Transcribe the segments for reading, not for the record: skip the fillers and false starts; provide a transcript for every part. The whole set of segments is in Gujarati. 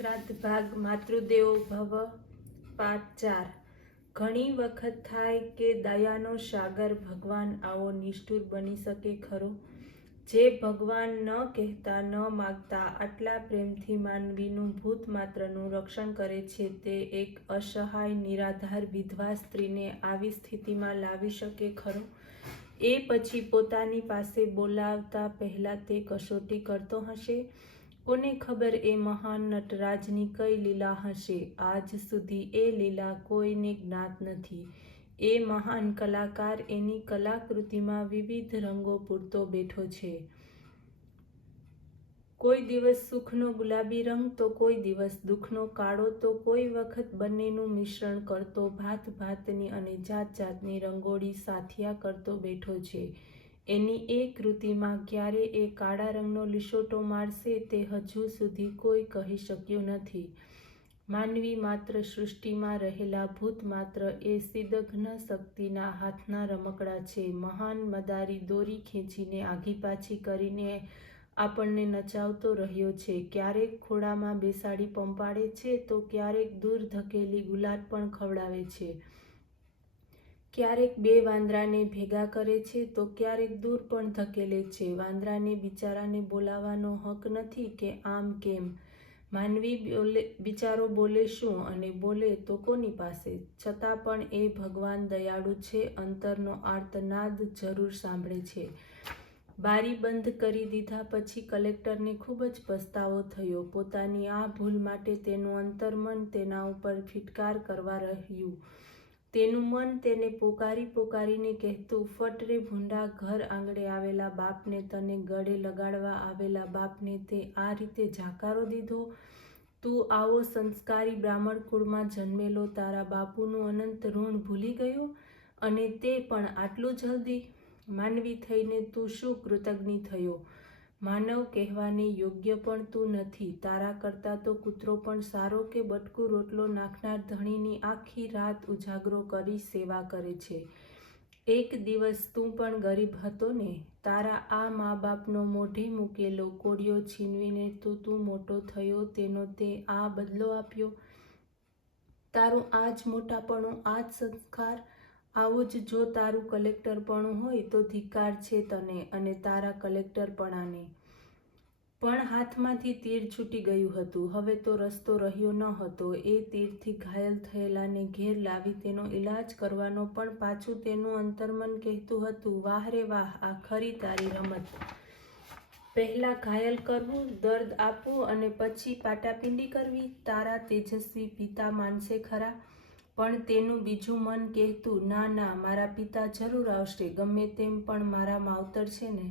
શ્રાદ્ધ ભાગ માતૃદેવો ભવ પાઠ 4। ઘણી વખત થાય કે દયાનો સાગર ભગવાન આવો નિષ્ઠુર બની શકે ખરો? જે ભગવાન ન કહેતા ન માગતા આટલા પ્રેમથી માનવીનું ભૂત માત્રનું રક્ષણ કરે છે, તે એક અસહાય નિરાધાર વિધવા સ્ત્રીને આવી સ્થિતિમાં લાવી શકે ખરો? એ પછી પોતાની પાસે બોલાવતા પહેલાં તે કસોટી કરતો હશે? કોને ખબર એ મહાન નટરાજની કઈ લીલા હશે? આજ સુધી એ લીલા કોઈને જ્ઞાત નથી। એ મહાન કલાકાર એની કલાકૃતિમાં વિવિધ રંગો પૂરતો બેઠો છે। કોઈ દિવસ સુખનો ગુલાબી રંગ તો કોઈ દિવસ દુઃખનો કાળો, તો કોઈ વખત બંનેનું મિશ્રણ કરતો ભાત ભાતની અને જાત જાતની રંગોળી સાથિયા કરતો બેઠો છે। એની એ કૃતિમાં ક્યારે એ કાળા રંગનો લીસોટો મારશે તે હજુ સુધી કોઈ કહી શક્યું નથી। માનવી માત્ર સૃષ્ટિમાં રહેલા ભૂત માત્ર એ સિદ્ધઘ્ન શક્તિના હાથના રમકડા છે। મહાન મદારી દોરી ખેંચીને આઘી પાછી કરીને આપણને નચાવતો રહ્યો છે। ક્યારેક ખોળામાં બેસાડી પંપાળે છે, તો ક્યારેક દૂર ધકેલી ગુલાટ પણ ખવડાવે છે। ક્યારેક બે વાંદરાને ભેગા કરે છે, તો ક્યારેક દૂર પણ ધકેલે છે। વાંદરાને બિચારાને બોલાવવાનો હક નથી કે આમ કેમ? માનવી બિચારો બોલે શું, અને બોલે તો કોની પાસે? છતાં પણ એ ભગવાન દયાળુ છે, અંતરનો આર્તનાદ જરૂર સાંભળે છે। બારી બંધ કરી દીધા પછી કલેક્ટરને ખૂબ જ પસ્તાવો થયો। પોતાની આ ભૂલ માટે તેનું અંતર્મન તેના ઉપર ફિટકાર કરવા રહ્યું। તેનું મન તેને પોકારી પોકારીને કહેતું, ફટ રે ભૂંડા, ઘર આંગણે આવેલા બાપને, તને ગળે લગાડવા આવેલા બાપને તે આ રીતે જાકારો દીધો? તું આવો સંસ્કારી બ્રાહ્મણ કુળમાં જન્મેલો તારા બાપુનું અનંત ઋણ ભૂલી ગયો? અને તે પણ આટલું જલ્દી? માનવી થઈને તું શું કૃતજ્ઞ થયો? માનવ કહેવાને યોગ્ય પણ તું નથી। તારા કરતાં તો કૂતરો પણ સારો કે બટકું રોટલો નાખનાર ધણીની આખી રાત ઉજાગરો કરી સેવા કરે છે। એક દિવસ તું પણ ગરીબ હતો ને? તારા આ મા બાપનો મોઢે મૂકેલો કોળિયો છીનવીને તો તું મોટો થયો, તેનો તે આ બદલો આપ્યો? તારું આ જ મોટાપણું, આ જ સંસ્કાર? આવું જ જો તારું કલેક્ટરપણું હોય તો ધિક્કાર છે તને અને તારા કલેક્ટરપણાને। પણ હાથમાંથી તીર છૂટી ગયું હતું। હવે તો રસ્તો રહ્યો ન હતો। એ તીરથી ઘાયલ થયેલાને ઘેર લાવી તેનો ઈલાજ કરવાનો, પણ પાછું તેનું અંતર્મન કહેતું હતું, વાહ રે વાહ, આ ખરી તારી રમત! પહેલાં ઘાયલ કરવું, દર્દ આપવું અને પછી પાટાપિંડી કરવી? તારા તેજસ્વી પિતા માનશે ખરા? પણ તેનું બીજું મન કહેતું, ના ના, મારા પિતા જરૂર આવશે, ગમે તેમ પણ મારા માવતર છે ને!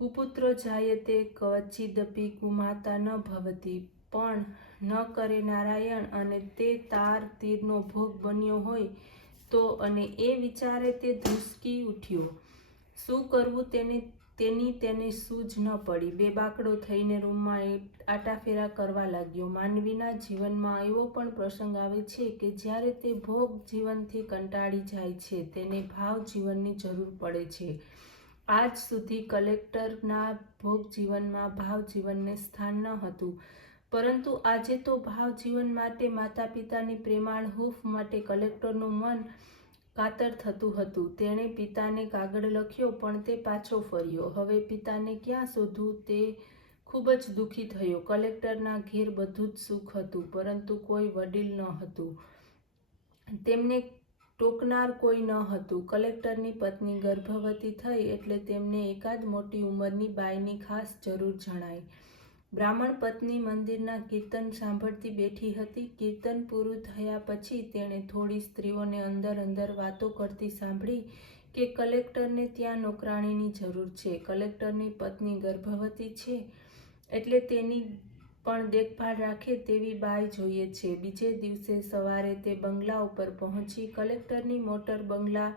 કુપુત્રો જાયતે ક્વચિદપી કુમાતા ન ભવતિ, પણ ન કરે નારાયણ, અને તે તાર તીરનો ભોગ બન્યો હોય તો? અને એ વિચારે તે ધ્રુસકી ઉઠ્યો। શું કરવું તેને સૂઝ ન પડી। બેબાકડો થઈને રૂમમાં આટાફેરા કરવા લાગ્યો। માનવીના જીવનમાં એવો પણ પ્રસંગ આવે છે કે જ્યારે તે ભોગ જીવનથી કંટાળી જાય છે, તેને ભાવ જીવનની જરૂર પડે છે। આજ સુધી કલેક્ટરના ભોગ જીવનમાં ભાવ જીવનને સ્થાન ન હતું, પરંતુ આજે તો ભાવ જીવન માટે, માતા પિતાની પ્રેમાળ હૂંફ માટે કલેક્ટરનું મન કાતર થતું હતું। તેણે પિતાને કાગળ લખ્યો, પણ તે પાછો ફર્યો। હવે પિતાને ક્યાં શોધવું તે ખૂબ જ દુઃખી થયો। કલેક્ટરના ઘેર બધું જ સુખ હતું, પરંતુ કોઈ વડીલ ન હતું, તેમને ટોકનાર કોઈ ન હતું। કલેક્ટરની પત્ની ગર્ભવતી થઈ એટલે તેમને એકાદ મોટી ઉંમરની બાઈની ખાસ જરૂર જણાઈ। બ્રાહ્મણ પત્ની મંદિરના કીર્તન સાંભળતી બેઠી હતી। કીર્તન પૂરું થયા પછી તેણે થોડી સ્ત્રીઓને અંદર અંદર વાતો કરતી સાંભળી કે કલેક્ટરને ત્યાં નોકરાણીની જરૂર છે। કલેક્ટરની પત્ની ગર્ભવતી છે એટલે તેની પણ દેખભાળ રાખે તેવી બાઈ જોઈએ છે। બીજે દિવસે સવારે તે બંગલા ઉપર પહોંચી। કલેક્ટરની મોટર બંગલા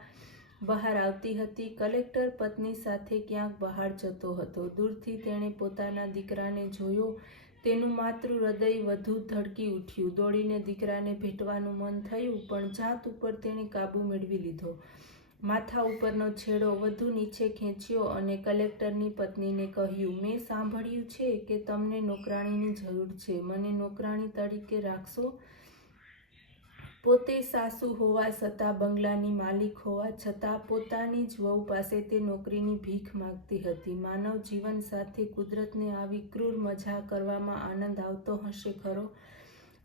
બહાર આવતી હતી। કલેક્ટર પત્ની સાથે ક્યાંક બહાર જતો હતો। દૂરથી તેણે પોતાના દીકરાને જોયો। તેનું માતૃ હૃદય વધુ ધડકી ઉઠ્યું। દોડીને દીકરાને ભેટવાનું મન થયું, પણ જાત ઉપર તેણે કાબુ મેળવી લીધો। માથા ઉપરનો છેડો વધુ નીચે ખેંચ્યો અને કલેક્ટરની પત્નીને કહ્યું, મેં સાંભળ્યું છે કે તમને નોકરાણીની જરૂર છે. મને નોકરાણી તરીકે રાખશો? પોતે સાસુ હોવા છતાં, બંગલાની માલિક હોવા છતાં પોતાની જ વહુ પાસે તે નોકરીની ભીખ માંગતી હતી. માનવ જીવન સાથે કુદરતને આવી ક્રૂર મજા કરવામાં આનંદ આવતો હશે ખરો?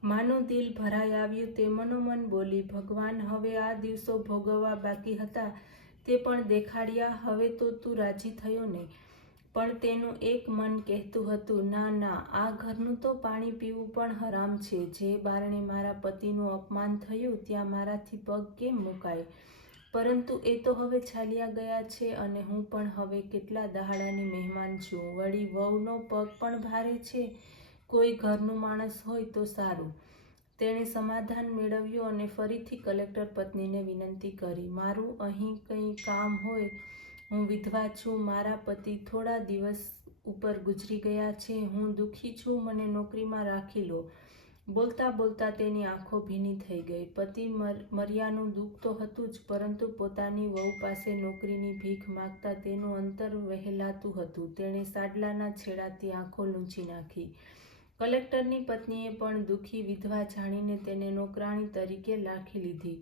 માનું દિલ ભરાઈ આવ્યું. તે મનોમન બોલી, ભગવાન, હવે આ દિવસો ભોગવવા બાકી હતા તે પણ દેખાડ્યા. હવે તો તું રાજી થયો ને? પણ તેનું એક મન કહેતું હતું, ના ના, આ ઘરનું તો પાણી પીવું પણ હરામ છે. જે બારણે મારા પતિનું અપમાન થયું ત્યાં મારાથી પગ કેમ મુકાય? પરંતુ એ તો હવે ચાલ્યા ગયા છે અને હું પણ હવે કેટલા દહાડાની મહેમાન છું. વળી વહુનો પગ પણ ભારે છે. કોઈ ઘરનું માણસ હોય તો સારું. તેણે સમાધાન મેળવ્યું અને ફરીથી કલેક્ટર પત્નીને વિનંતી કરી, મારું અહીં કંઈ કામ હોય? હું વિધવા છું. મારા પતિ થોડા દિવસ ઉપર ગુજરી ગયા છે. હું દુઃખી છું. મને નોકરીમાં રાખી લો. બોલતા બોલતા તેની આંખો ભીની થઈ ગઈ. પતિ મર્યાનું દુઃખ તો હતું જ, પરંતુ પોતાની વહુ પાસે નોકરીની ભીખ માંગતા તેનું અંતર વહેલાતું હતું. તેણે સાડલાના છેડાથી આંખો લૂંછી નાખી. કલેક્ટરની પત્નીએ પણ દુઃખી વિધવા જાણીને તેને નોકરાણી તરીકે રાખી લીધી.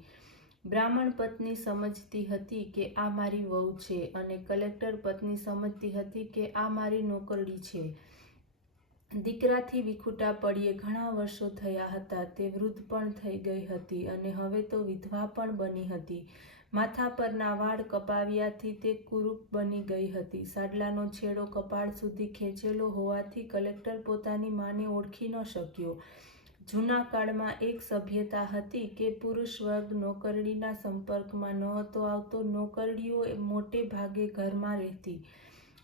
બ્રાહ્મણ પત્ની સમજતી હતી કે આ મારી વહુ છે અને કલેક્ટર પત્ની સમજતી હતી કે આ મારી નોકરડી છે. દીકરાથી વિખૂટા પડ્યે ઘણા વર્ષો થયા હતા. તે વૃદ્ધ પણ થઈ ગઈ હતી અને હવે તો વિધવા પણ બની હતી. માથા પરના વાળ કપાવ્યાથી તે કુરૂપ બની ગઈ હતી. સાડલાનો છેડો કપાળ સુધી ખેંચેલો હોવાથી કલેક્ટર પોતાની માને ઓળખી ન શક્યો. જૂના કાળમાં એક સભ્યતા હતી કે પુરુષ વર્ગ નોકરડીના સંપર્કમાં નહોતો આવતો. નોકરડીઓ મોટે ભાગે ઘરમાં રહેતી.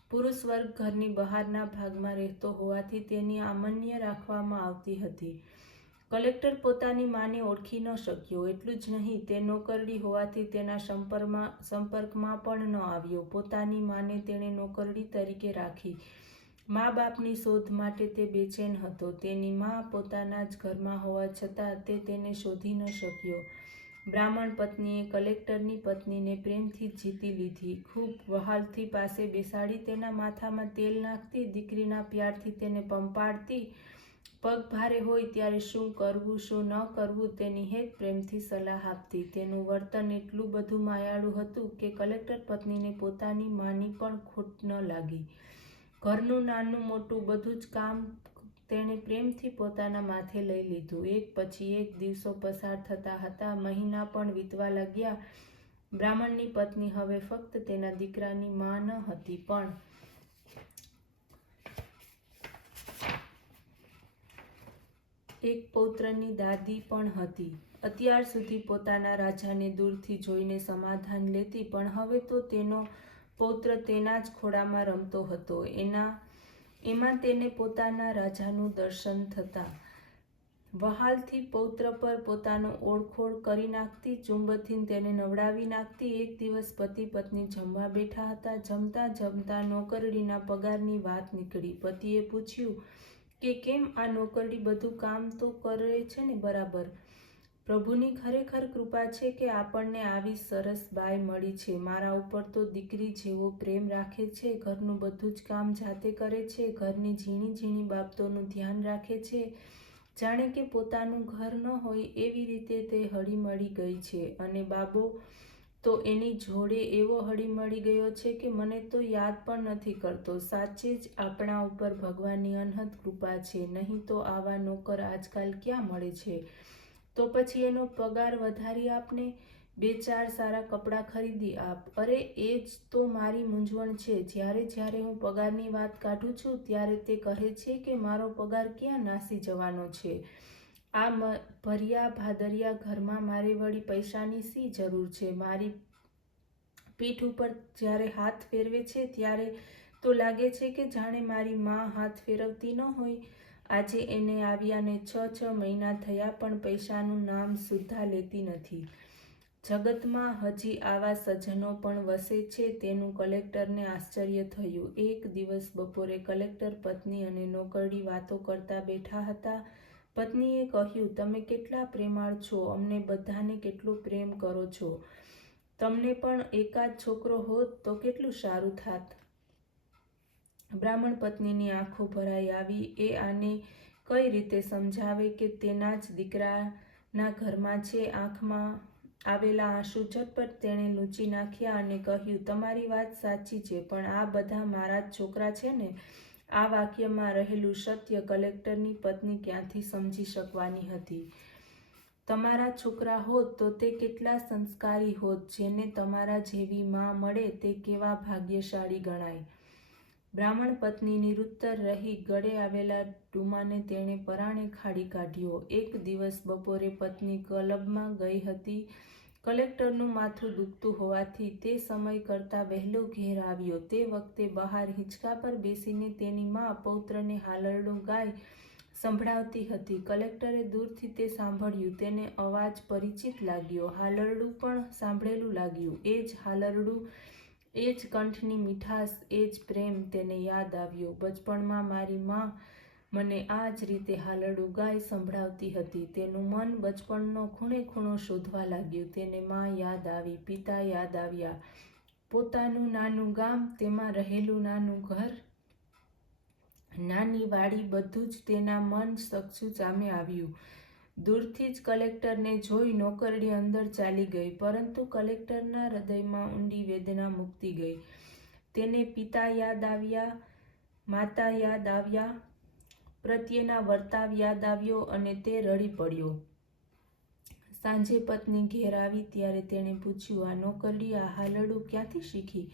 પુરુષ વર્ગ ઘરની બહારના ભાગમાં રહેતો હોવાથી તેની અમાન્ય રાખવામાં આવતી હતી. કલેક્ટર પોતાની માને ઓળખી ન શક્યો. એટલું જ નહીં, તે નોકરડી હોવાથી તેના સંપર્કમાં પણ ન આવ્યો. પોતાની માને તેણે નોકરડી તરીકે રાખી. મા બાપની શોધ માટે તે બેચેન હતો. તેની મા પોતાના જ ઘરમાં હોવા છતાં તે તેને શોધી ન શક્યો. બ્રાહ્મણ પત્નીએ કલેક્ટરની પત્નીને પ્રેમથી જીતી લીધી. ખૂબ વહાલથી પાસે બેસાડી તેના માથામાં તેલ નાખતી, દીકરીના પ્યારથી તેને પંપાળતી. પગ ભારે હોય ત્યારે શું કરવું શું ન કરવું તે નિહેત પ્રેમથી સલાહ આપતી. તેનું વર્તન એટલું બધું માયાળું હતું કે કલેક્ટર પત્નીને પોતાની માની પણ ખોટ ન લાગી. ઘરનું નાનું મોટું બધું જ કામ તેણે પ્રેમથી પોતાના માથે લઈ લીધું. એક પછી એક દિવસો પસાર થતા હતા. મહિના પણ વીતવા લાગ્યા. બ્રાહ્મણની પત્ની હવે ફક્ત તેના દીકરાની મા ન હતી, પણ એક પૌત્રની દાદી પણ હતી. અત્યાર સુધી પોતાના રાજાને દૂરથી જોઈને સમાધાન લેતી, પણ હવે તો તેનો પૌત્ર તેના જ ખોળામાં રમતો હતો. એમાં તેને પોતાના રાજાનું દર્શન થતાં વહાલથી પૌત્ર પર પોતાનો ઓળખોળ કરી નાખતી. ચુંબનથી તેને નવડાવી નાખતી. એક દિવસ પતિ પત્ની જમવા બેઠા હતા. જમતા જમતા નોકરડીના પગારની વાત નીકળી. પતિએ પૂછ્યું કે કેમ આ નોકરડી બધું કામ તો કરે છે ને બરાબર? પ્રભુની ખરેખર કૃપા છે કે આપણને આવી સરસ બાઈ મળી છે. મારા ઉપર તો દીકરી જેવો પ્રેમ રાખે છે. ઘરનું બધું જ કામ જાતે કરે છે. ઘરની ઝીણી ઝીણી બાબતોનું ધ્યાન રાખે છે. જાણે કે પોતાનું ઘર ન હોય એવી રીતે તે હળીમળી ગઈ છે. અને બાબો તો એની જોડે એવો હળીમળી ગયો છે કે મને તો યાદ પણ નથી કરતો. સાચે જ આપણા ઉપર ભગવાનની અનહદ કૃપા છે. નહીં તો આવા નોકર આજકાલ ક્યાં મળે છે? તો પછી એનો પગાર વધારી આપને, બે ચાર સારા કપડાં ખરીદી આપ. અરે એ જ તો મારી મૂંઝવણ છે. જ્યારે હું પગારની વાત કાઢું છું ત્યારે તે કહે છે કે મારો પગાર ક્યાં નાસી જવાનો છે. આ ભર્યા ભાદરિયા ઘરમાં મારે વળી પૈસાની શી જરૂર છે? મારી પીઠ ઉપર જ્યારે હાથ ફેરવે છે ત્યારે તો લાગે છે કે જાણે મારી માં હાથ ફેરવતી ન હોય. આજે એને આવ્યાને 6 મહિના થયા, પણ પૈસાનું નામ સુદ્ધા લેતી નથી. જગતમાં હજી આવા સજ્જનો પણ વસે છે તેનું કલેક્ટરને આશ્ચર્ય થયું. એક દિવસ બપોરે કલેક્ટર પત્ની અને નોકરડી વાતો કરતા બેઠા હતા. પત્નીએ કહ્યું, તમે કેટલા પ્રેમાળ છો. અમને બધાને કેટલો પ્રેમ કરો છો. તમને પણ એકાદ છોકરો હોત તો કેટલું સારું થાત. બ્રાહ્મણ પત્નીની આંખો ભરાઈ આવી. એ આને કઈ રીતે સમજાવે કે તેના જ દીકરાના ઘરમાં છે? આંખમાં આવેલા આંસુ ઝટપટ તેણે લૂંછી નાખ્યા અને કહ્યું, તમારી વાત સાચી છે, પણ આ બધા મારા જ છોકરા છે ને? આ વાક્યમાં રહેલું સત્ય કલેક્ટરની પત્ની ક્યાંથી સમજી શકવાની હતી? તમારા છોકરા હોત તો તે કેટલા સંસ્કારી હોત. જેને તમારા જેવી માં મળે તે કેવા ભાગ્યશાળી ગણાય. બ્રાહ્મણ પત્ની નિરુત્તર રહી. ગળે આવેલા ડુમાને તેણે પરાણે ખાડી કાઢ્યો. એક દિવસ બપોરે પત્ની ક્લબમાં ગઈ હતી. કલેક્ટરનું માથું દુખતું હોવાથી તે સમય કરતાં વહેલો ઘેર આવ્યો. તે વખતે બહાર હિંચકા પર બેસીને તેની માં પૌત્રને હાલરડું ગાય સંભળાવતી હતી. કલેક્ટરે દૂરથી તે સાંભળ્યું. તેને અવાજ પરિચિત લાગ્યો. હાલરડું પણ સાંભળેલું લાગ્યું. એ જ હાલરડું, એ જ કંઠની મીઠાશ, એ જ પ્રેમ તેને યાદ આવ્યો. બચપણમાં મારી માં મને આ જ રીતે હાલરડું ગાય સંભળાવતી હતી. તેનું મન બચપણનો ખૂણે ખૂણો શોધવા લાગ્યું. તેને માં યાદ આવી, પિતા યાદ આવ્યા, પોતાનું નાનું ગામ, તેમાં રહેલું નાનું ઘર, નાની વાડી, બધું જ તેના મન ચક્ષુ સામે આવ્યું. દૂરથી જ કલેક્ટરને જોઈ નોકરડી અંદર ચાલી ગઈ, પરંતુ કલેક્ટરના હૃદયમાં ઊંડી વેદના મૂકતી ગઈ. તેને પિતા યાદ આવ્યા, માતા યાદ આવ્યા, પ્રત્યેના વર્તાવ યાદ આવ્યો અને તે રડી પડ્યો. સાંજે પત્ની ઘેર આવી ત્યારે તેણે પૂછ્યું, આ નોકરડી આ હાલરડું ક્યાંથી શીખી?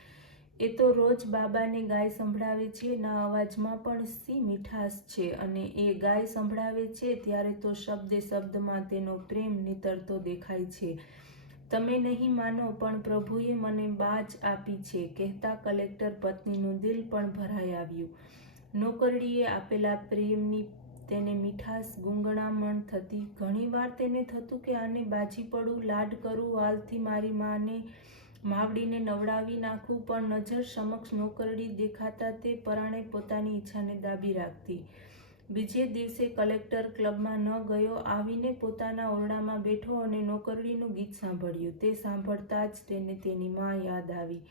એ તો રોજ બાબાને ગાય સંભળાવે છે. ના અવાજમાં પણ સી મીઠાશ છે, અને એ ગાય સંભળાવે છે ત્યારે તો શબ્દે શબ્દમાં તેનો પ્રેમ નીતરતો દેખાય છે. તમે નહીં માનો, પણ પ્રભુએ મને બાજ આપી છે. કહેતા કલેક્ટર પત્નીનું દિલ પણ ભરાઈ આવ્યું. નોકરડીએ આપેલા પ્રેમની તેને મીઠાશ ગુંગળામણ થતી. ઘણીવાર તેને થતું કે આને બાજી પડું, લાડ કરું, વાલથી મારી માને માવડીને નવડાવી નાખું, પણ નજર સમક્ષ નોકરડી દેખાતા તે પરાણે પોતાની ઈચ્છાને દાબી રાખતી. બીજે દિવસે કલેક્ટર ક્લબમાં ન ગયો. આવીને પોતાના ઓરડામાં બેઠો અને નોકરડીનું ગીત સાંભળ્યું. તે સાંભળતા જ તેને તેની માં યાદ આવી.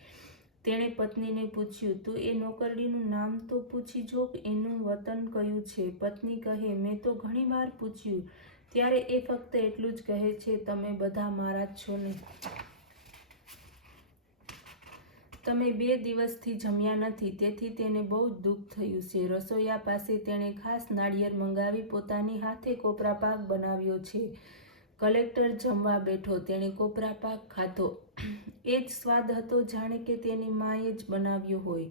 તેણે પત્નીને પૂછ્યું, તું એ નોકરડીનું નામ તો પૂછી જો, એનું વતન કયું છે? પત્ની કહે, મેં તો ઘણી વાર પૂછ્યું, ત્યારે એ ફક્ત એટલું જ કહે છે, તમે બધા મારા જ છો ને? તમે 2 દિવસથી જમ્યા નથી. તેથી તેને બહુ જ દુઃખ થયું છે. રસોઈયા પાસે તેણે ખાસ નાળિયેર મંગાવી પોતાની હાથે કોપરા પાક બનાવ્યો છે. કલેક્ટર જમવા બેઠો. તેણે કોપરા પાક ખાધો. એ જ સ્વાદ હતો જાણે કે તેની માએ જ બનાવ્યો હોય.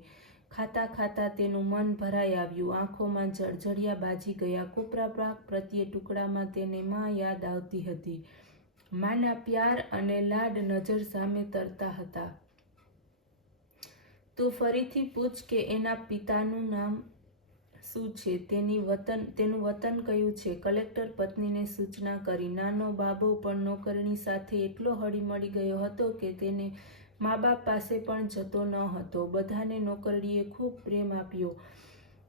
ખાતા ખાતા તેનું મન ભરાઈ આવ્યું. આંખોમાં જળજળિયા બાજી ગયા. કોપરા પાક પ્રત્યે ટુકડામાં તેને માં યાદ આવતી હતી. માના પ્યાર અને લાડ નજર સામે તરતા હતા. તું ફરીથી પૂછ કે એના પિતાનું નામ શું છે, તેનું વતન કયું છે? કલેક્ટર પત્નીને સૂચના કરી. નાનો બાબો પણ નોકરણી સાથે એટલો હળીમળી ગયો હતો કે તેને મા બાપ પાસે પણ જતો ન હતો. બધાને નોકરડીએ ખૂબ પ્રેમ આપ્યો.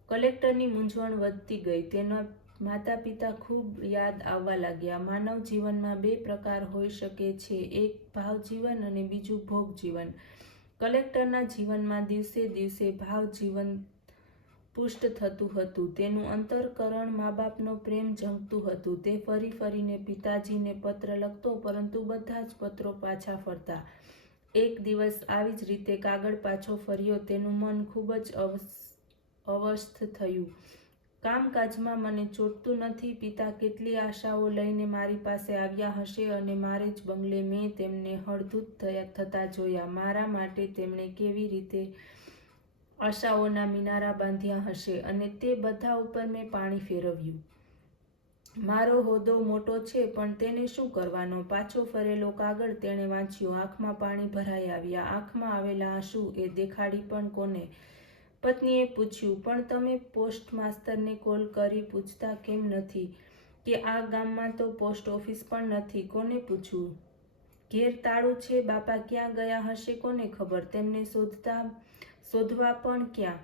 કલેક્ટરની મૂંઝવણ વધતી ગઈ. તેના માતા પિતા ખૂબ યાદ આવવા લાગ્યા. માનવ જીવનમાં 2 પ્રકાર હોઈ શકે છે, એક ભાવ જીવન અને બીજું ભોગ જીવન. કલેક્ટરના જીવનમાં દિવસે દિવસે ભાવ જીવન પુષ્ટ થતું હતું. તેનું અંતઃકરણ મા બાપનો પ્રેમ ઝંખતું હતું. તે ફરી ફરીને પિતાજીને પત્ર લખતો, પરંતુ બધા જ પત્રો પાછા ફરતા. એક દિવસ આવી જ રીતે કાગળ પાછો ફર્યો. તેનું મન ખૂબ જ અસ્વસ્થ થયું. કામકાજમાં મને ચોટતું નથી. પિતા કેટલી આશાઓ લઈને મારી પાસે આવ્યા હશે, અને મારે જ બંગલે મેં તેમને હળધૂત થતા જોયા. મારા માટે તેમણે કેવી રીતે આશાઓના મિનારા બાંધ્યા હશે, અને તે બધા ઉપર મેં પાણી ફેરવ્યું. મારો હોદ્દો મોટો છે, પણ તેને શું કરવાનો? પાછો ફરેલો કાગળ તેણે વાંચ્યો. આંખમાં પાણી ભરાઈ આવ્યા. આંખમાં આવેલા આંસુ એ દેખાડી પણ કોને? પત્નીએ પૂછ્યું, પણ તમે પોસ્ટ માસ્તરને કોલ કરી પૂછતા કેમ નથી કે આ ગામમાં તો પોસ્ટ ઓફિસ પણ નથી? કોને પૂછવું? ઘેર તાળું છે. બાપા ક્યાં ગયા હશે કોને ખબર? તેમને શોધવા પણ ક્યાં?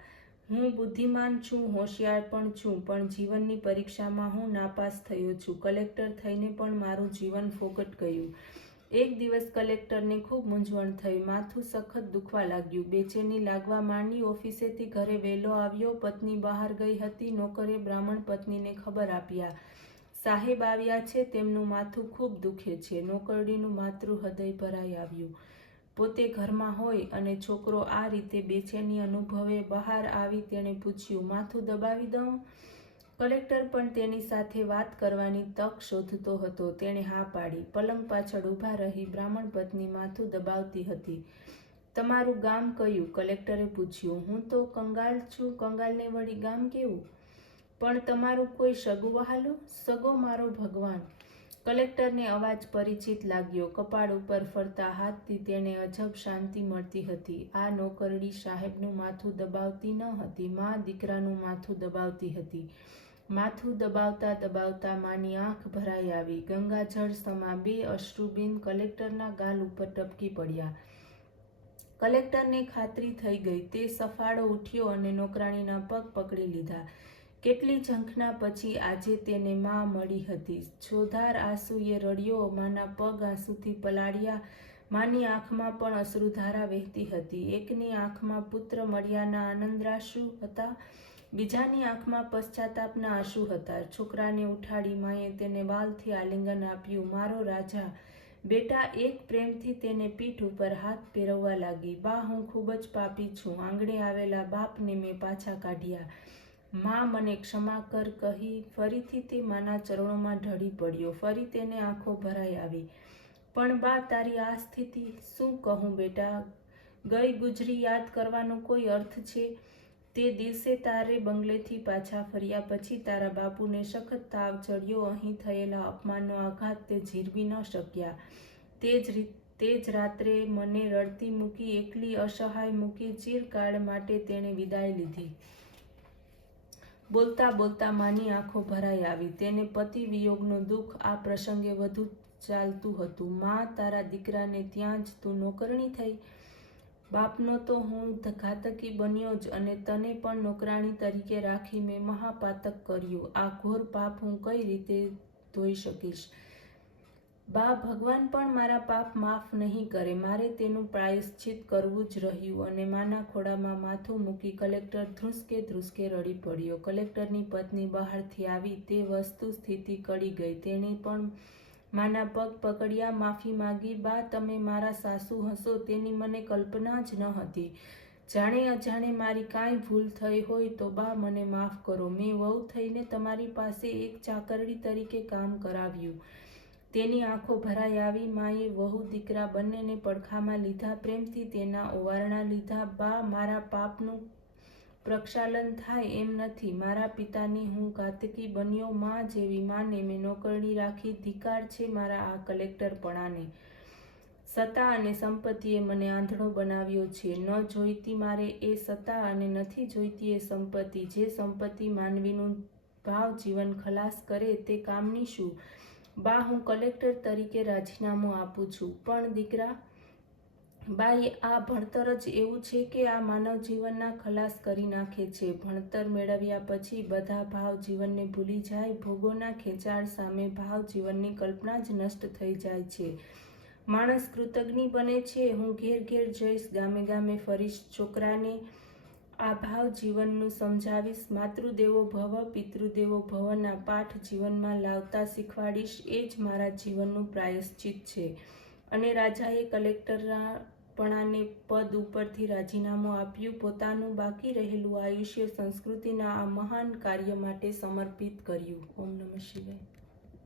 હું બુદ્ધિમાન છું, હોશિયાર પણ છું, પણ જીવનની પરીક્ષામાં હું નાપાસ થયો છું. કલેક્ટર થઈને પણ મારું જીવન ફોગટ ગયું. એક દિવસ કલેક્ટરને ખૂબ મૂંઝવણ થઈ. માથું સખત દુખવા લાગ્યું. બેચેની લાગવા માંડી. ઓફિસેથી ઘરે વહેલો આવ્યો. પત્ની બહાર ગઈ હતી. નોકરે બ્રાહ્મણ પત્નીને ખબર આપ્યા, સાહેબ આવ્યા છે, તેમનું માથું ખૂબ દુખે છે. નોકરડીનું માતૃ હૃદય ભરાઈ આવ્યું. પોતે ઘરમાં હોય અને છોકરો આ રીતે બેચેની અનુભવે બહાર આવી તેણે પૂછ્યું, માથું દબાવી દઉં? કલેક્ટર પણ તેની સાથે વાત કરવાની તક શોધતો હતો. તેણે હા પાડી. પલંગ પાછળ ઊભા રહી બ્રાહ્મણ પત્ની માથું દબાવતી હતી. તમારું ગામ કયું? કલેક્ટરે પૂછ્યું. હું તો કંગાલ છું. કંગાલને વળી ગામ કેવું? પણ તમારું કોઈ સગું વહાલું? સગો મારો ભગવાન. કલેક્ટરને અવાજ પરિચિત લાગ્યો. કપાળ ઉપર ફરતા હાથથી તેને અજબ શાંતિ મળતી હતી. આ નોકરડી સાહેબનું માથું દબાવતી ન હતી, માં દીકરાનું માથું દબાવતી હતી. માથું દબાવતા દબાવતા માની આંખ ભરાઈ આવી. ગંગાજળ સમા બે અશ્રુબિંદ કલેક્ટરના ગાલ ઉપર ટપકી પડ્યા. કલેક્ટરને ખાતરી થઈ ગઈ. તે સફાળો ઉઠ્યો અને નોકરાણીના પગ પકડી લીધા. કેટલી ઝંખના પછી આજે તેને માં મળી હતી. ચોધાર આંસુએ રડ્યો. માના પગ આંસુથી પલાળ્યા. માની આંખમાં પણ અશ્રુધારા વહેતી હતી. એકની આંખમાં પુત્ર મળ્યાના આનંદાશ્રુ હતા, બીજાની આંખમાં પશ્ચાતાપના આંસુ હતા. છોકરાને ઉઠાડી માએ તેને વાલથી આલિંગન આપ્યું. મારો રાજા. બેટા એક પ્રેમથી તેને પીઠ ઉપર હાથ ફેરવવા લાગી. બા, હું ખૂબ જ પાપી છું. આંગણે આવેલા બાપને મેં પાછા કાઢ્યા. માં, મને ક્ષમા કર કહી ફરીથી તે માના ચરણોમાં ઢળી પડ્યો. ફરી તેને આંખો ભરાઈ આવી. પણ બા, તારી આ સ્થિતિ? શું કહું બેટા? ગઈ ગુજરી યાદ કરવાનો કોઈ અર્થ છે? તે દિવસે તારે બંગલેથી પાછા ફર્યા પછી તારા બાપુને સખત તાવ ચડ્યો. અહીં થયેલા અપમાનનો આઘાત તે ઝીરવી ન શક્યા. તે જ રાત્રે મને રડતી મૂકી, એકલી અસહાય મૂકી ચિરકાળ માટે તેણે વિદાય લીધી. બોલતા બોલતા માની આંખો ભરાઈ આવી. તેને પતિ વિયોગનું દુઃખ આ પ્રસંગે વધુ ચાલતું હતું. માં, તારા દીકરાને ત્યાં જ તું નોકરણી થઈ. બાપનો તો હું ઘાતકી બન્યો જ, અને તને પણ નોકરાણી તરીકે રાખી મેં મહાપાતક કર્યું. આ ઘોર પાપ હું કઈ રીતે ધોઈ શકીશ? બા, ભગવાન પણ મારા પાપ માફ નહીં કરે. મારે તેનું પ્રાયશ્ચિત કરવું જ રહ્યું. અને માના ખોળામાં માથું મૂકી કલેક્ટર ધ્રુસકે ધ્રુસકે રડી પડ્યો. કલેક્ટરની પત્ની બહારથી આવી. તે વસ્તુ સ્થિતિ કળી ગઈ. તેણે પણ માના પગ પકડ્યા, માફી માગી. બા, તમે મારા સાસુ હશો તેની મને કલ્પના જ ન હતી. જાણે અજાણે મારી કાંઈ ભૂલ થઈ હોય તો બા મને માફ કરો. મેં વહુ થઈને તમારી પાસે એક ચાકરડી તરીકે કામ કરાવ્યું. તેની આંખો ભરાઈ આવી. માએ વહુ દીકરા બંનેને પડખામાં લીધા. પ્રેમથી તેના ઓવારણા લીધા. બા, મારા પાપનું પ્રક્ષાલન થાય એમ નથી. મારા પિતાની હું ઘાતકી બન્યો. માં જેવી માને મેં નોકરણી રાખી. ધિક્કાર છે મારા આ કલેક્ટરપણાને. સત્તા અને સંપત્તિએ મને આંધળો બનાવ્યો છે. ન જોઈતી મારે એ સત્તા અને નથી જોઈતી એ સંપત્તિ. જે સંપત્તિ માનવીનું ભાવ જીવન ખલાસ કરે તે કામની શું? બા, હું કલેક્ટર તરીકે રાજીનામું આપું છું. પણ દીકરા? બા, આ ભણતર જ એવું છે કે આ માનવ જીવનના ખલાસ કરી નાખે છે. ભણતર મેળવ્યા પછી બધા ભાવ જીવનને ભૂલી જાય. ભોગોના ખેંચાણ સામે ભાવ જીવનની કલ્પના જ નષ્ટ થઈ જાય છે. માણસ કૃતજ્ઞ બને છે. હું ઘેર ઘેર જઈશ, ગામે ગામે ફરીશ, છોકરાને આ ભાવ જીવનનું સમજાવીશ. માતૃદેવો ભવ, પિતૃદેવો ભવના પાઠ જીવનમાં લાવતા શીખવાડીશ. એ જ મારા જીવનનું પ્રાયશ્ચિત છે. અને રાજાએ કલેક્ટરપણાને પદ ઉપરથી રાજીનામું આપ્યું. પોતાનું બાકી રહેલું આયુષ્ય સંસ્કૃતિના આ મહાન કાર્ય માટે સમર્પિત કર્યું. ઓમ નમઃ શિવાય.